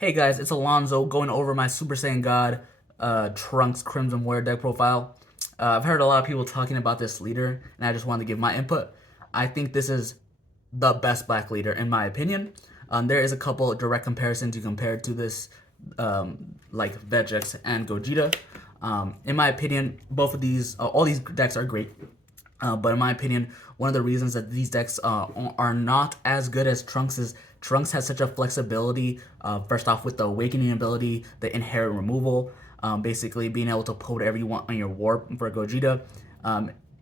Hey guys, it's Alonzo going over my Super Saiyan God Trunks Crimson Warrior deck profile. I've heard a lot of people talking about this leader, and I just wanted to give my input. I think this is the best black leader, in my opinion. There is a couple direct comparisons you compare to this, like Vegeks and Gogeta. In my opinion, both of these, all these decks are great. But in my opinion, one of the reasons that these decks are not as good as Trunks is Trunks has such a flexibility. First off, with the Awakening ability, the Inherent Removal, basically being able to put whatever you want on your Warp for Gogeta.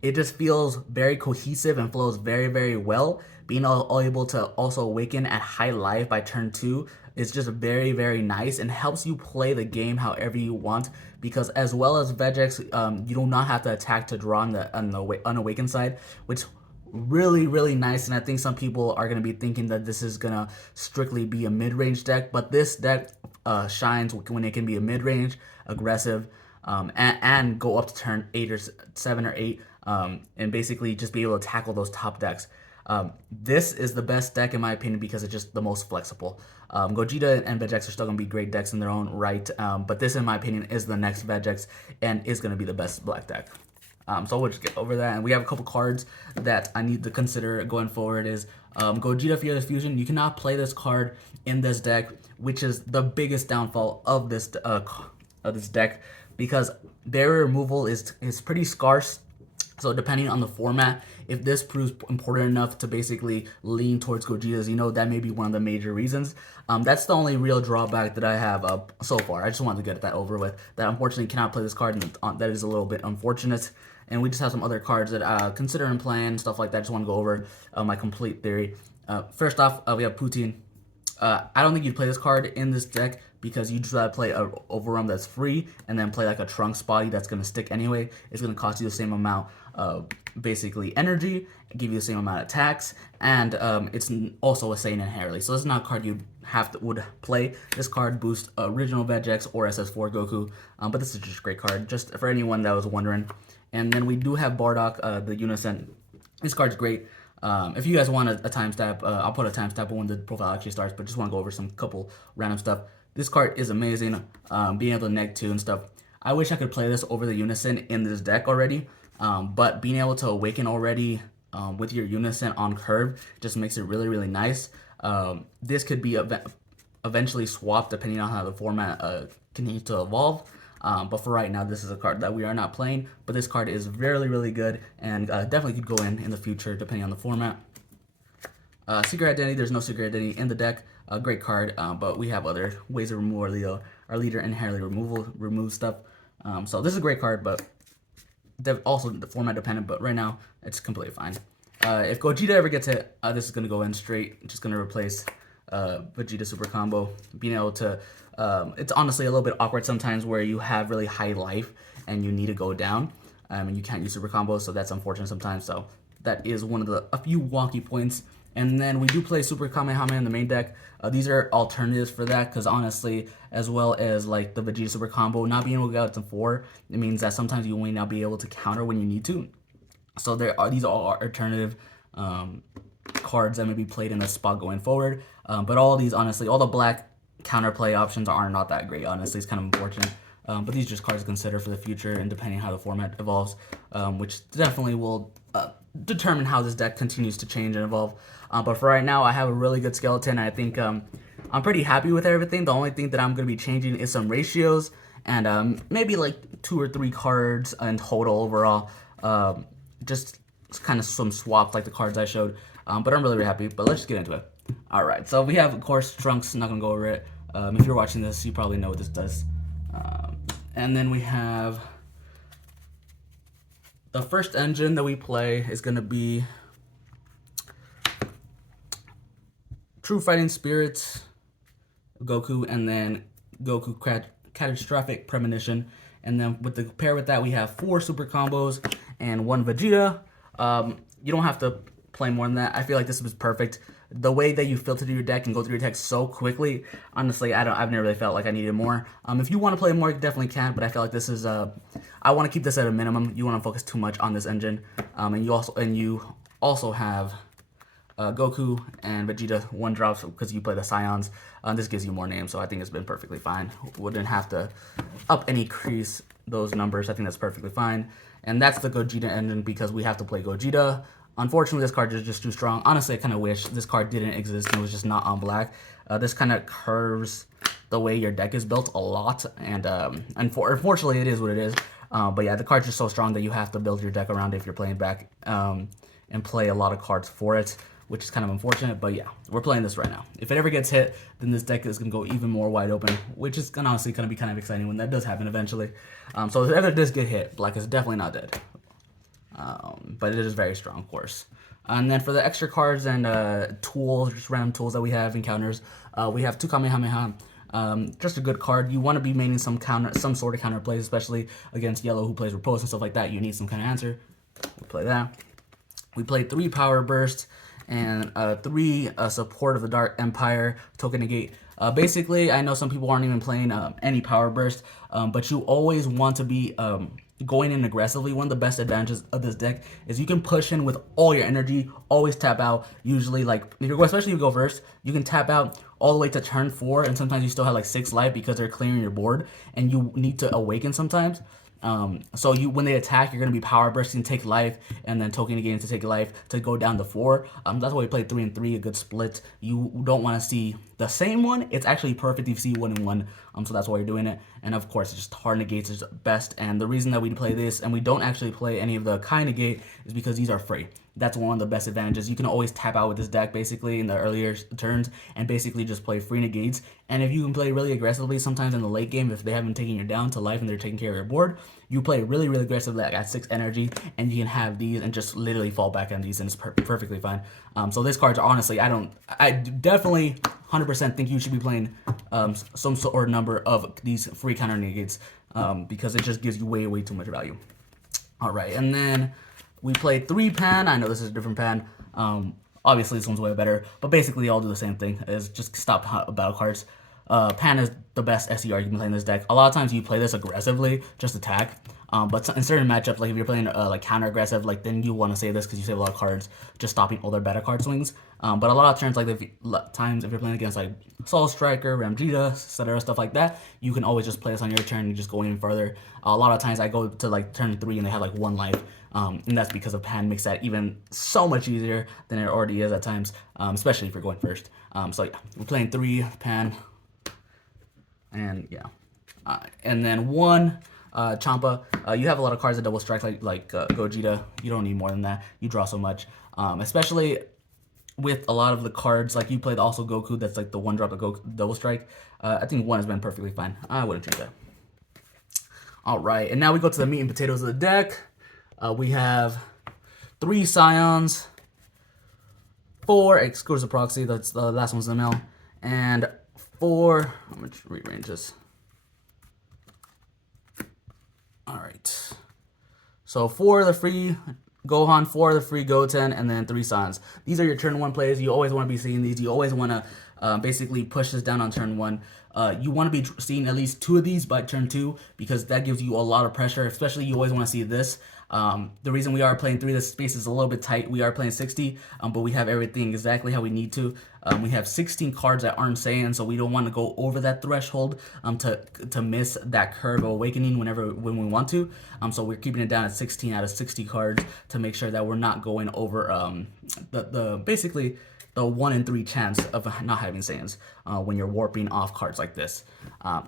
It just feels very cohesive and flows very, very well. Being all able to also awaken at high life by turn 2 is just very, very nice and helps you play the game however you want. Because as well as Vegeks, you do not have to attack to draw on the unawakened side, which really, really nice. And I think some people are going to be thinking that this is going to strictly be a mid-range deck, but this deck shines when it can be a mid-range, aggressive, and go up to turn 8 or 7 or 8, and basically just be able to tackle those top decks. This is the best deck in my opinion because it's just the most flexible. Gogeta and Vegeks are still going to be great decks in their own right, but this in my opinion is the next Vegeks and is going to be the best black deck. So we'll just get over that, and we have a couple cards that I need to consider going forward. Is Gogeta Fearless Fusion. You cannot play this card in this deck, which is the biggest downfall of this deck, because barrier removal is pretty scarce. So depending on the format, if this proves important enough to basically lean towards Gogeta's, that may be one of the major reasons. That's the only real drawback that I have so far. I just wanted to get that over with. That unfortunately cannot play this card, and that is a little bit unfortunate. And we just have some other cards that consider and plan, stuff like that. I just want to go over my complete theory. First off, we have Poutine. I don't think you'd play this card in this deck because you'd try to play a overrun that's free and then play like a Trunks body that's going to stick anyway. It's going to cost you the same amount of basically energy, give you the same amount of attacks, and it's also a Saiyan inherently. So this is not a card you would play. This card boosts original Vegeks or SS4 Goku, but this is just a great card, just for anyone that was wondering. And then we do have Bardock, the Unison. This card's great. If you guys want a timestamp, I'll put a timestamp when the profile actually starts, but just want to go over some couple random stuff. This card is amazing, being able to neg 2 and stuff. I wish I could play this over the Unison in this deck already, but being able to awaken already with your Unison on curve just makes it really, really nice. This could be eventually swapped depending on how the format continues to evolve. But for right now, this is a card that we are not playing. But this card is really, really good and definitely could go in the future depending on the format. Secret Identity, there's no Secret Identity in the deck. Great card, but we have other ways to remove our leader inherently remove stuff. So this is a great card, but also the format dependent. But right now, it's completely fine. If Gogeta ever gets hit, this is going to go in straight. Just going to replace Vegeta Super Combo. Being able to, it's honestly a little bit awkward sometimes where you have really high life and you need to go down, and you can't use Super Combos, so that's unfortunate sometimes. So that is one of a few wonky points. And then we do play Super Kamehameha in the main deck. These are alternatives for that, because honestly, as well as like the Vegeta Super Combo not being able to get out to 4, it means that sometimes you may not be able to counter when you need to. So these are alternative cards that may be played in a spot going forward. But all these, honestly, all the black counterplay options are not that great. Honestly, it's kind of unfortunate. But these are just cards to consider for the future, and depending on how the format evolves, which definitely will determine how this deck continues to change and evolve. But for right now, I have a really good skeleton. I think I'm pretty happy with everything. The only thing that I'm going to be changing is some ratios and maybe like 2 or 3 cards in total overall. Just kind of some swaps like the cards I showed. But I'm really, really happy. But let's just get into it. Alright, so we have, of course, Trunks. I'm not going to go over it. If you're watching this, you probably know what this does. And then we have the first engine that we play is going to be True Fighting Spirits, Goku, and then Goku Catastrophic Premonition. And then with the pair with that, we have 4 super combos and 1 Vegeta. You don't have to play more than that. I feel like this was perfect. The way that you filter through your deck and go through your deck so quickly, honestly, I've never really felt like I needed more. If you want to play more, you definitely can, but I feel like this is I want to keep this at a minimum. You want to focus too much on this engine, and you also have Goku and Vegeta 1-drops because you play the Scions. This gives you more names, so I think it's been perfectly fine. Wouldn't have to up and increase those numbers. I think that's perfectly fine. And that's the Gogeta engine because we have to play Gogeta. Unfortunately, this card is just too strong. Honestly, I kind of wish this card didn't exist and it was just not on black. This kind of curves the way your deck is built a lot, and unfortunately, it is what it is. But yeah, the card's just so strong that you have to build your deck around it if you're playing back and play a lot of cards for it, which is kind of unfortunate. But yeah, we're playing this right now. If it ever gets hit, then this deck is going to go even more wide open, which is honestly going to be kind of exciting when that does happen eventually. So if it ever does get hit, black is definitely not dead. But it is very strong, of course. And then for the extra cards and tools, just random tools that we have, encounters, we have 2 Kamehameha. Just a good card. You want to be making some sort of counter plays, especially against yellow who plays repose and stuff like that. You need some kind of answer. We play that. We play 3 Power Burst and 3 Support of the Dark Empire, Token Negate. Basically, I know some people aren't even playing any Power Burst, but you always want to be going in aggressively. One of the best advantages of this deck is you can push in with all your energy, always tap out. Usually, like, especially if you go first, you can tap out all the way to turn 4, and sometimes you still have like 6 life because they're clearing your board, and you need to awaken sometimes. So when they attack, you're going to be power bursting, take life, and then token again to take life to go down to 4. That's why we play 3 and 3, a good split. You don't want to see the same one. It's actually perfect if you see 1 and 1. So that's why you're doing it. And of course, just hard negates is best. And the reason that we play this and we don't actually play any of the kind negate is because these are free. That's one of the best advantages. You can always tap out with this deck basically in the earlier turns and basically just play free negates. And if you can play really aggressively, sometimes in the late game, if they haven't taken you down to life and they're taking care of your board, you play really, really aggressively like at 6 energy, and you can have these and just literally fall back on these, and it's perfectly fine. So this card's honestly, I definitely 100% think you should be playing some sort of number of these free counter negates because it just gives you way, way too much value. All right, and then we played 3 Pan. I know this is a different Pan. Obviously, this one's way better, but basically they all do the same thing. Is just stop battle cards. Pan is the best SER you can play in this deck. A lot of times you play this aggressively, just attack. But in certain matchups, like if you're playing like counter aggressive, like then you want to save this because you save a lot of cards, just stopping all their better card swings. But a lot of turns, like if you're playing against like Soul Striker, Ramjita, etc., stuff like that, you can always just play this on your turn and just go in further. A lot of times I go to like turn 3 and they have like 1 life. And that's because of Pan makes that even so much easier than it already is at times, especially if you're going first. So yeah, we're playing 3 Pan, and yeah, and then 1 Champa. You have a lot of cards that double strike like Gogeta. You don't need more than that. You draw so much, especially with a lot of the cards. Like you played also Goku. That's like the 1-drop of double strike. I think 1 has been perfectly fine. I wouldn't change that. All right, and now we go to the meat and potatoes of the deck. We have 3 Scions, 4 Exclusive Proxy, that's the last one's in the mill, and 4, I'm going to rearrange this. Alright, so 4 of the free Gohan, 4 of the free Goten, and then 3 Scions. These are your turn 1 plays. You always want to be seeing these. You always want to basically push this down on turn 1. You want to be seeing at least 2 of these by turn 2 because that gives you a lot of pressure, especially you always want to see this. The reason we are playing 3, this space is a little bit tight. We are playing 60, but we have everything exactly how we need to. We have 16 cards that aren't Saiyan, so we don't want to go over that threshold to miss that curve of awakening when we want to. So we're keeping it down at 16 out of 60 cards to make sure that we're not going over basically the 1 in 3 chance of not having Saiyans when you're warping off cards like this.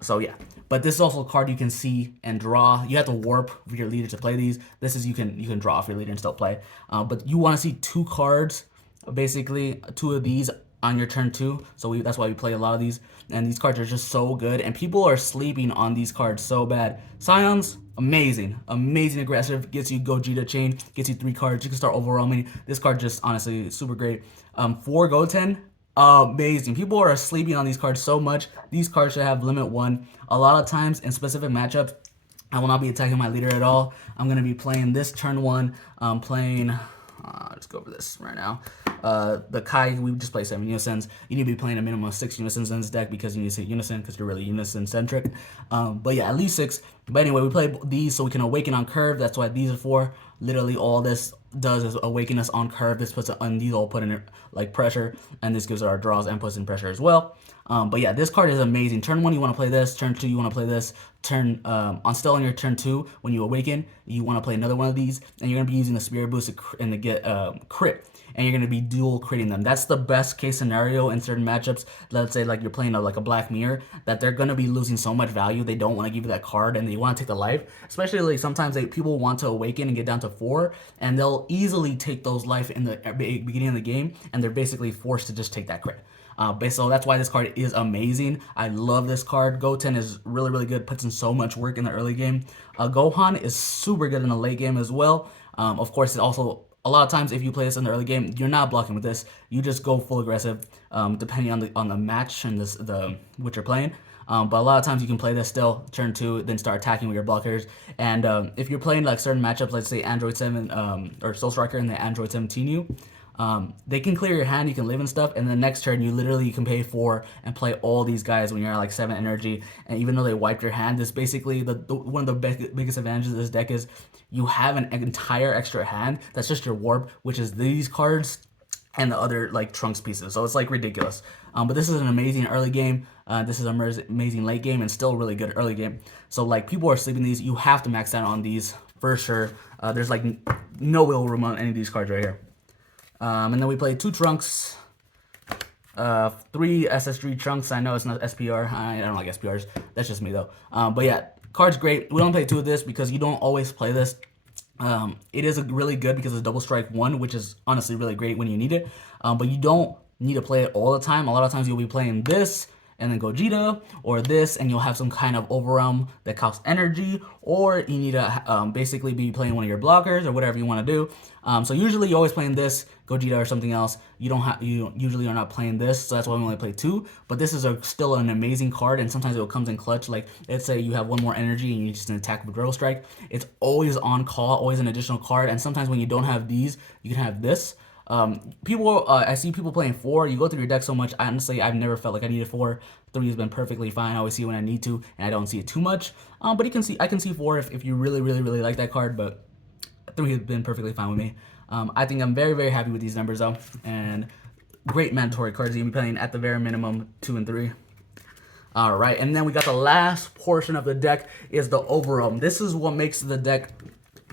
So yeah, but this is also a card you can see and draw. You have to warp for your leader to play these. This is you can draw off your leader and still play. But you want to see 2 cards, basically 2 of these on your turn 2. So that's why we play a lot of these. And these cards are just so good, and people are sleeping on these cards so bad. Scions, amazing aggressive, gets you Gogeta chain, gets you 3 cards. You can start overwhelming. This card just honestly super great. 4 Goten, amazing. People are sleeping on these cards so much. These cards should have limit 1. A lot of times in specific matchups, I will not be attacking my leader at all. I'm going to be playing this turn 1, playing, let's go over this right now. The Kai, we just play 7 Unisons. You need to be playing a minimum of 6 Unisons in this deck because you need to see Unison because you're really Unison-centric. But yeah, at least 6. But anyway, we play these so we can awaken on curve. That's why these are for. Literally all this does is awaken us on curve. This puts on these all put in like pressure, and this gives our draws and puts in pressure as well. But yeah, this card is amazing. Turn 1, you want to play this. Turn 2, you want to play this. Turn still on your turn 2, when you awaken, you want to play another one of these, and you're gonna be using the Spirit Boost and to get crit, and you're gonna be dual critting them. That's the best case scenario in certain matchups. Let's say like you're playing like a Black Mirror, that they're gonna be losing so much value. They don't want to give you that card, and they want to take the life. Especially like sometimes people want to awaken and get down to 4, and they'll easily take those life in the beginning of the game, and they're basically forced to just take that crit. So that's why this card is amazing. I love this card. Goten is really, really good. Puts in so much work in the early game. Gohan is super good in the late game as well. Of course, it also, a lot of times if you play this in the early game, you're not blocking with this. You just go full aggressive, depending on the match and what you're playing. But a lot of times you can play this still, turn 2, then start attacking with your blockers. And if you're playing like certain matchups, let's say Android 7 or Soul Striker and the Android 17U, they can clear your hand, you can live and stuff, and the next turn you literally can pay 4 and play all these guys when you're at like 7 energy. And even though they wiped your hand, this basically one of the biggest advantages of this deck is you have an entire extra hand that's just your warp, which is these cards and the other like Trunks pieces. So it's like ridiculous. But this is an amazing early game. This is an amazing late game, and still really good early game. So like people are sleeping these. You have to max out on these for sure. There's like no wiggle room on any of these cards right here. And then we play 2 Trunks, 3 SSG Trunks. I know it's not SPR. I don't like SPRs. That's just me though. But yeah, card's great. We don't play 2 of this because you don't always play this. It is really good because it's double strike 1, which is honestly really great when you need it. But you don't need to play it all the time. A lot of times you'll be playing this and then Gogeta, or this, and you'll have some kind of overwhelm that costs energy, or you need to basically be playing one of your blockers or whatever you want to do. So usually you're always playing this, Gogeta or something else. You usually are not playing this, so that's why we only play 2. But this is still an amazing card, and sometimes it comes in clutch. Like let's say you have 1 more energy and you just attack with Grow Strike. It's always on call, always an additional card. And sometimes when you don't have these, you can have this. I see people playing 4. You go through your deck so much. Honestly, I've never felt like I needed 4. 3 has been perfectly fine. I always see it when I need to, and I don't see it too much. But I can see 4 if you really, really, really like that card. But 3 has been perfectly fine with me. I think I'm very, very happy with these numbers though, and great mandatory cards. You'll be playing at the very minimum 2 and 3. All right, and then we got the last portion of the deck is the overwhelm. This is what makes the deck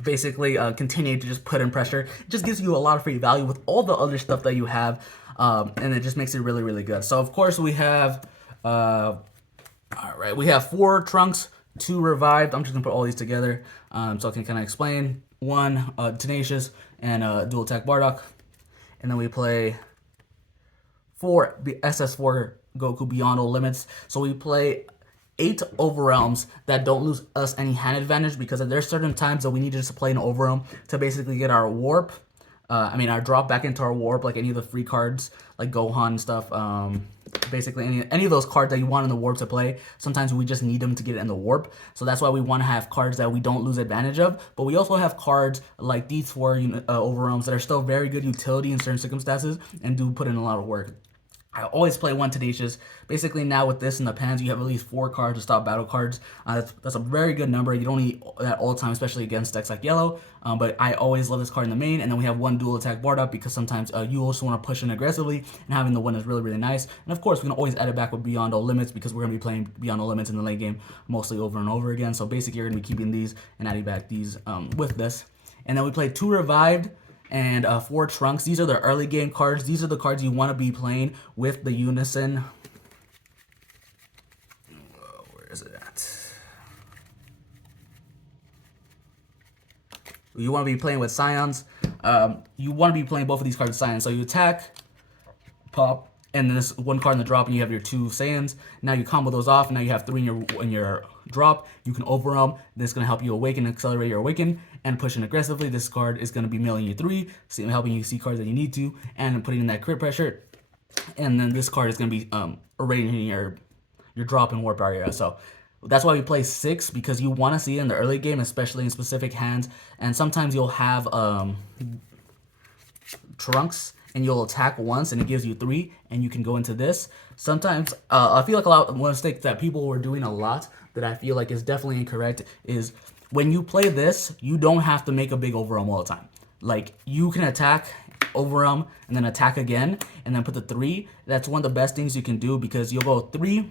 basically continue to just put in pressure. It just gives you a lot of free value with all the other stuff that you have, and it just makes it really, really good. So of course we have, all right, we have 4 Trunks, 2 Revived. I'm just gonna put all these together so I can kind of explain. 1 Tenacious and Dual Attack Bardock, and then we play 4 SS4 Goku Beyond All Limits. So we play 8 overwhelms that don't lose us any hand advantage, because there's certain times that we need to just play an overwhelm to basically get our warp, our drop back into our warp, like any of the free cards, like Gohan and stuff. Basically any of those cards that you want in the warp to play, sometimes we just need them to get in the warp. So that's why we want to have cards that we don't lose advantage of. But we also have cards like these 4 overwhelms that are still very good utility in certain circumstances and do put in a lot of work. I always play 1 Tenacious. Basically now with this in the pans, you have at least 4 cards to stop battle cards. That's a very good number. You don't need that all the time, especially against decks like Yellow. But I always love this card in the main. And then we have 1 Dual Attack Bardock, because sometimes you also want to push in aggressively, and having the 1 is really, really nice. And of course, we can always add it back with Beyond All Limits, because we're going to be playing Beyond All Limits in the late game mostly over and over again. So basically you're going to be keeping these and adding back these with this. And then we play 2 Revived and 4 Trunks. These are the early game cards. These are the cards you want to be playing with the Unison. Where is it at? You want to be playing with Scions. You want to be playing both of these cards with Scions. So you attack, pop, and then this 1 card in the drop, and you have your 2 Saiyans. Now you combo those off, and now you have 3 in your drop. You can overwhelm. This is going to help you awaken, accelerate your awaken, and push in aggressively. This card is going to be milling you 3, helping you see cards that you need to, and putting in that crit pressure. And then this card is going to be arranging your drop and warp area. So that's why we play 6, because you want to see it in the early game, especially in specific hands. And sometimes you'll have Trunks, and you'll attack once, and it gives you 3, and you can go into this. Sometimes, I feel like one mistake that people were doing a lot that I feel like is definitely incorrect is when you play this, you don't have to make a big overwhelm all the time. like you can attack over them and then attack again and then put the 3. That's one of the best things you can do because you'll go 3,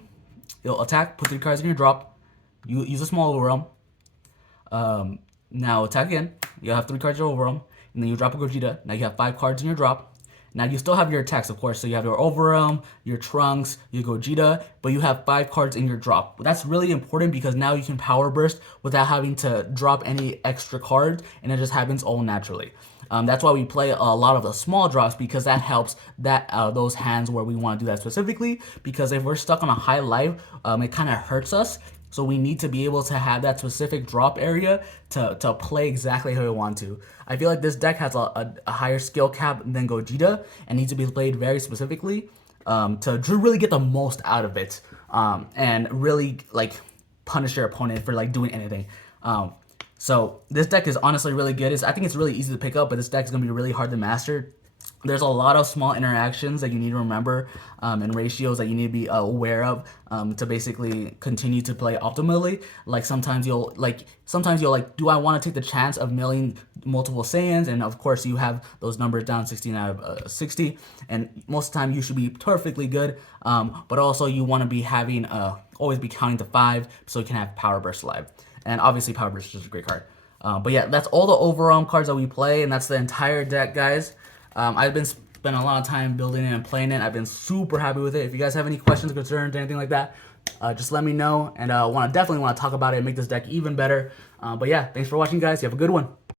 you'll attack, put 3 cards in your drop, you use a small overwhelm. Now attack again, you'll have 3 cards in your overwhelm, and then you drop a Gogeta. Now you have 5 cards in your drop. Now you still have your attacks, of course, so you have your overwhelm, your Trunks, your Gogeta, but you have 5 cards in your drop. That's really important because now you can power burst without having to drop any extra cards, and it just happens all naturally. That's why we play a lot of the small drops, because that helps that those hands where we want to do that specifically, because if we're stuck on a high life, it kind of hurts us. So we need to be able to have that specific drop area to play exactly how we want to. I feel like this deck has a higher skill cap than Gogeta and needs to be played very specifically to really get the most out of it and really like punish your opponent for like doing anything. So this deck is honestly really good. I think it's really easy to pick up, but this deck is going to be really hard to master. There's a lot of small interactions that you need to remember and ratios that you need to be aware of to basically continue to play optimally. Like sometimes you'll like, do I want to take the chance of milling multiple Saiyans? And of course you have those numbers down 16 out of 60, and most of the time you should be perfectly good. But also you want to be having always be counting to 5 so you can have Power Burst live. And obviously Power Burst is a great card. But yeah, that's all the overwhelm cards that we play, and that's the entire deck, guys. I've been spending a lot of time building it and playing it. I've been super happy with it. If you guys have any questions, concerns, anything like that, just let me know. And definitely want to talk about it and make this deck even better. But yeah, thanks for watching, guys. You have a good one.